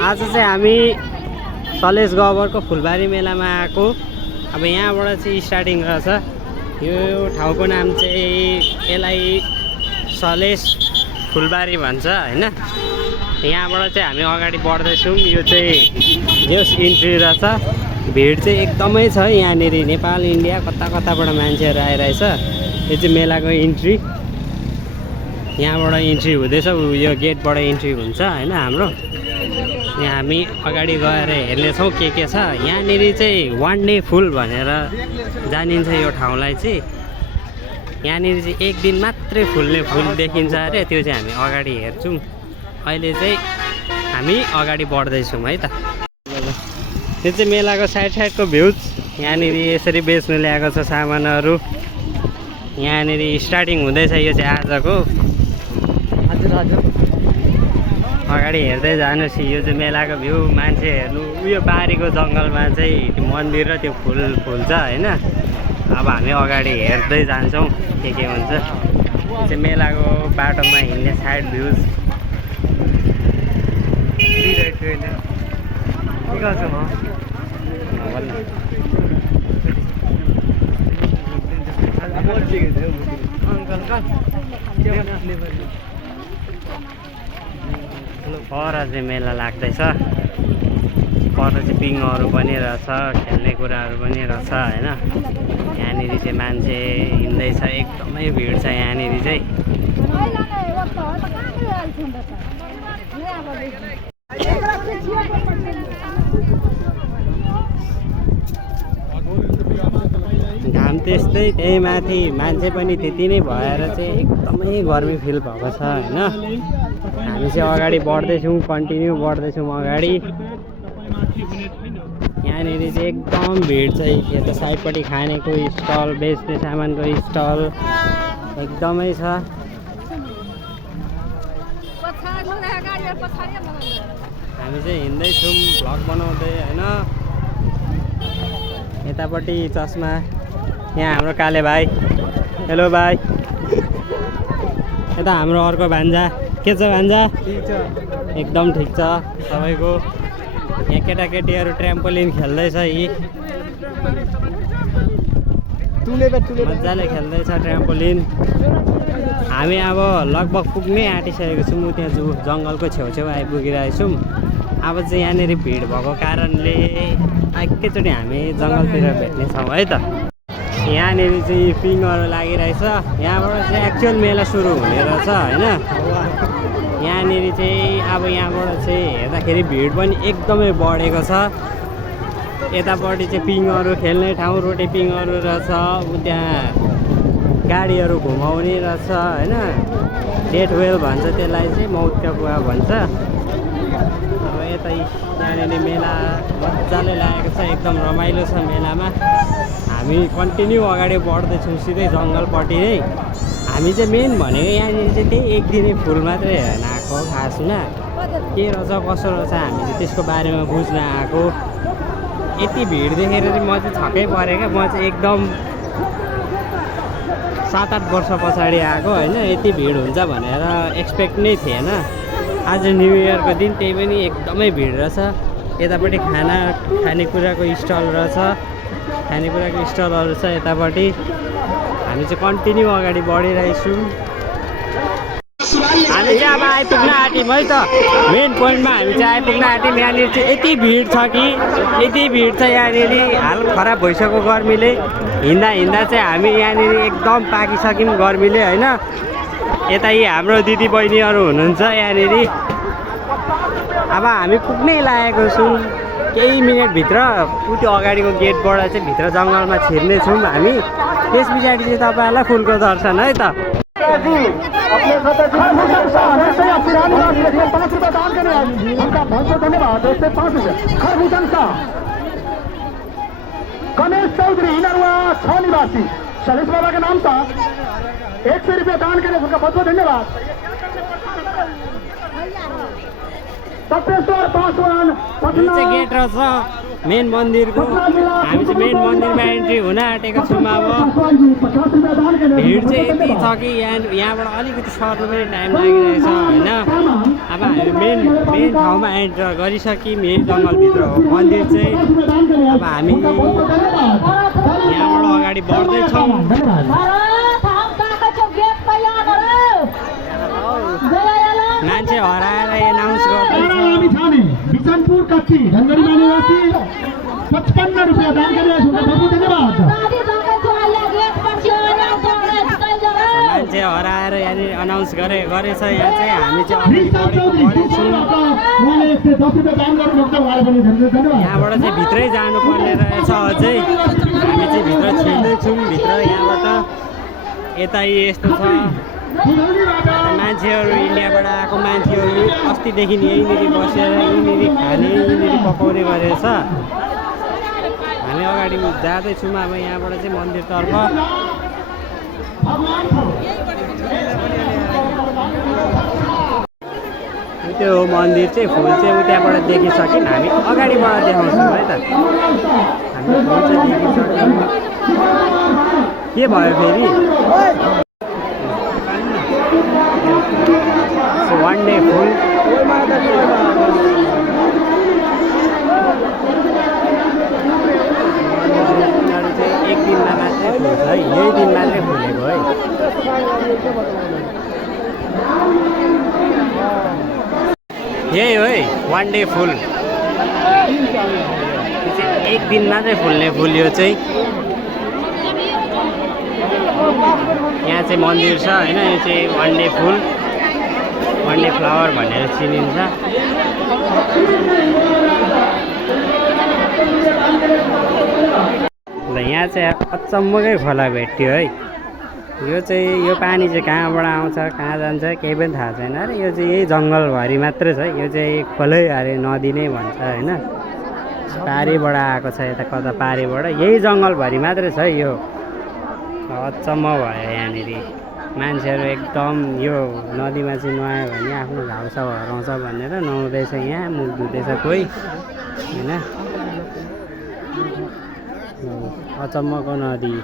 आज चाहिँ हामी सलेश गबरको फुलबारी मेलामा आएको। अब यहाँबाट चाहिँ स्टार्टिङ रहेछ। यो ठाउँको नाम चाहिँ यसलाई सलेश फुलबारी भन्छ हैन। यहाँबाट चाहिँ हामी अगाडि बढ्दैछौँ। यो चाहिँ जोस इन्ट्री रहेछ। भिड चाहिँ एकदमै छ यहाँनिर। नेपाल इन्डिया कता कताबाट मान्छेहरू आइरहेछ। यो चाहिँ मेलाको इन्ट्री। यहाँबाट इन्ट्री हुँदैछ। यो गेटबाट इन्ट्री हुन्छ हैन हाम्रो। यहाँ हामी अगाडि गएर हेर्नेछौँ के छ। यहाँनिर चाहिँ वान डे फुल भनेर जानिन्छ यो ठाउँलाई चाहिँ। यहाँनिर चाहिँ एक दिन मात्रै फुल्ने फुल देखिन्छ अरे। त्यो चाहिँ हामी अगाडि हेर्छौँ। अहिले चाहिँ हामी अगाडि बढ्दैछौँ है त। यो चाहिँ मेलाको साइडको भ्यूज। यहाँनिर यसरी बेच्न ल्याएको छ सामानहरू। यहाँनिर स्टार्टिङ हुँदैछ यो चाहिँ आजको। हजुर अगाडि हेर्दै जानुहोस्। यो चाहिँ मेलाको भ्यू। मान्छे हेर्नु। उयो बारीको जङ्गलमा चाहिँ त्यो मन्दिर र त्यो फुल फुल्छ होइन। अब हामी अगाडि हेर्दै जान्छौँ के हुन्छ। यो चाहिँ मेलाको बाटोमा हिँड्ने साइड भ्यूज। पर चाहिँ मेला लाग्दैछ। पर चाहिँ पिङहरू पनि रहेछ। खेल्ने कुराहरू पनि रहेछ होइन। यहाँनिर चाहिँ मान्छे हिँड्दैछ। एकदमै भिड छ यहाँनिर चाहिँ। घाम त्यस्तै त्यही माथि मान्छे पनि त्यति नै भएर चाहिँ एकदमै गर्मी फिल भएको छ होइन। हामी चाहिँ अगाडि बढ्दैछौँ। कन्टिन्यू बढ्दैछौँ अगाडि। यहाँनिर चाहिँ एकदम भिड छ। यता साइडपट्टि खानेको स्टल, बेच्ने सामानको स्टल एकदमै छ। हामी चाहिँ हिँड्दैछौँ भ्लग बनाउँदै होइन। यतापट्टि चस्मा। यहाँ हाम्रो काले भाइ। हेलो भाइ। यता हाम्रो अर्को भान्जा। के छ भान्जा? एकदम ठिक छ सबैको। यहाँ केटाकेटीहरू ट्र्याम्पोलिन खेल्दैछ। यी मजाले खेल्दैछ ट्र्याम्पोलिन। हामी अब लगभग पुग्नै आँटिसकेको छौँ। त्यहाँ जङ्गलको छेउछेउ आइपुगिरहेको छौँ। अब चाहिँ यहाँनिर भिड भएको कारणले एकैचोटि हामी जङ्गलतिर भेट्नेछौँ है त। यहाँनिर चाहिँ पिङहरू लागिरहेछ। यहाँबाट चाहिँ एक्चुअल मेला सुरु हुने रहेछ होइन। यहाँनिर चाहिँ अब यहाँबाट चाहिँ हेर्दाखेरि भिड पनि एकदमै बढेको छ। यतापट्टि चाहिँ पिङहरू खेल्ने ठाउँ, रोटे पिङहरू रहेछ। त्यहाँ गाडीहरू घुमाउने रहेछ होइन। डेट वेल भन्छ त्यसलाई चाहिँ, मौतका बुवा भन्छ। अब यता यहाँनिर मेला मजाले लागेको छ। एकदम रमाइलो छ मेलामा। हामी कन्टिन्यू अगाडि बढ्दैछौँ सिधै जङ्गलपट्टि नै। हामी चाहिँ मेन भनेको यहाँनिर चाहिँ त्यही एक दिने फुल मात्रै हेर्न आएको खासमा। के रहेछ कसो रहेछ हामी चाहिँ त्यसको बारेमा बुझ्न आएको। यति भिड देखेर चाहिँ म चाहिँ छक्कै परेँ क्या। म चाहिँ एकदम 7-8 वर्ष पछाडि आएको होइन। यति भिड हुन्छ भनेर एक्सपेक्ट नै थिएन। आज न्यु इयरको दिन त्यही पनि एकदमै भिड रहेछ। यतापट्टि खानेकुराको स्टल रहेछ। खानेकुराको स्टलहरू छ यतापट्टि। हामी चाहिँ कन्टिन्यू अगाडि बढिरहेछौँ। हामी चाहिँ अब आइपुग्न आँट्यौँ है त। मेन पोइन्टमा हामी चाहिँ आइपुग्न आँट्यौँ। यहाँनिर चाहिँ यति भिड छ कि यति भिड छ यहाँनिर। हाल खराब भइसक्यो गर्मीले। हिँड्दा चाहिँ हामी यहाँनिर एकदम पाकिसक्यौँ गर्मीले होइन। यता यी हाम्रो दिदी बहिनीहरू हुनुहुन्छ यहाँनिर। अब हामी पुग्नै लागेको छौँ। केही मिनटभित्र त्यो अगाडिको गेटबाट चाहिँ भित्र जङ्गलमा छिर्नेछौँ हामी। त्यस पछाडि चाहिँ तपाईँहरूलाई फुलको दर्शन है त। गणेश चौधरी इनरवा 6 निवासी सलेश बाबा का नाम था। 100 रुपये दान के लिए उनका बहुत बहुत धन्यवाद। तपेश्वर पासवान गेट रहेछ। मेन मन्दिरको हामी चाहिँ मेन मन्दिरमा एन्ट्री हुन आँटेको छौँ। अब 50 रुपया दान के लिए भिड चाहिँ यति छ कि यहाँबाट अलिकति सर्नु पनि टाइम लागिरहेछ होइन। अब हामी मेन ठाउँमा एन्टर गरिसक्यौँ। यही जङ्गलभित्र हो मन्दिर चाहिँ। अब हामी यहाँबाट अगाडि बढ्दैछौँ। मान्छे हराएर एनाउन्स गर्दैछ। बिसनपुर कच्ची धनगढ़ी निवासी 55 रुपया दान के लिए बहुत धन्यवाद। मान्छे हराएर यहाँनिर अनाउन्स गरेछ। यहाँ चाहिँ हामी चाहिँ अगाडि बढेछौँ। यहाँबाट चाहिँ भित्रै जानुपर्ने रहेछ अझै। हामी चाहिँ भित्र छिर्दैछौँ। भित्र यहाँबाट यता यस्तो छ मान्छेहरू इन्डियाबाट आएको मान्छेहरू अस्तिदेखि यहीँनिर बसेर यहीँनिर खाने यहीँनिर पकाउने गरेछ। हामी अगाडि जाँदैछौँ अब यहाँबाट चाहिँ मन्दिरतर्फ। त्यो मन्दिर चाहिँ फुल चाहिँ उताबाट देखिसक्यौँ। हामी अगाडिबाट देखाउँछौँ है त। हामी फुल चाहिँ देखिसक्यौँ। के भयो फेरि वन्डरफुल। चाहिँ एक दिनमा मात्रै फुल्छ है। यही दिन मात्रै फुलेको है। यही हो है वन्डरफुल। यो चाहिँ एक दिन मात्रै फुल्ने फुल यो चाहिँ। यहाँ चाहिँ मन्दिर छ होइन। यो चाहिँ वन्डरफुल वन्डे फ्लावर भनेर चिनिन्छ। यहाँ चाहिँ अचम्मकै खोला भेट्यो है। यो चाहिँ यो पानी चाहिँ कहाँबाट आउँछ कहाँ जान्छ केही पनि थाहा छैन अरे। यो चाहिँ यही जङ्गलभरि मात्रै छ। यो चाहिँ खोलै अरे नदी नै भन्छ होइन। पारीबाट आएको छ यता कता पारीबाट। यही जङ्गलभरि मात्रै छ यो। अचम्म भयो यहाँनिर। मान्छेहरू एकदम यो नदीमा चाहिँ नुहायो भने आफ्नो घाउसाउ हराउँछ भनेर नुहाउँदैछ। यहाँ मुख धुँदैछ कोही होइन। अचम्मको नदी।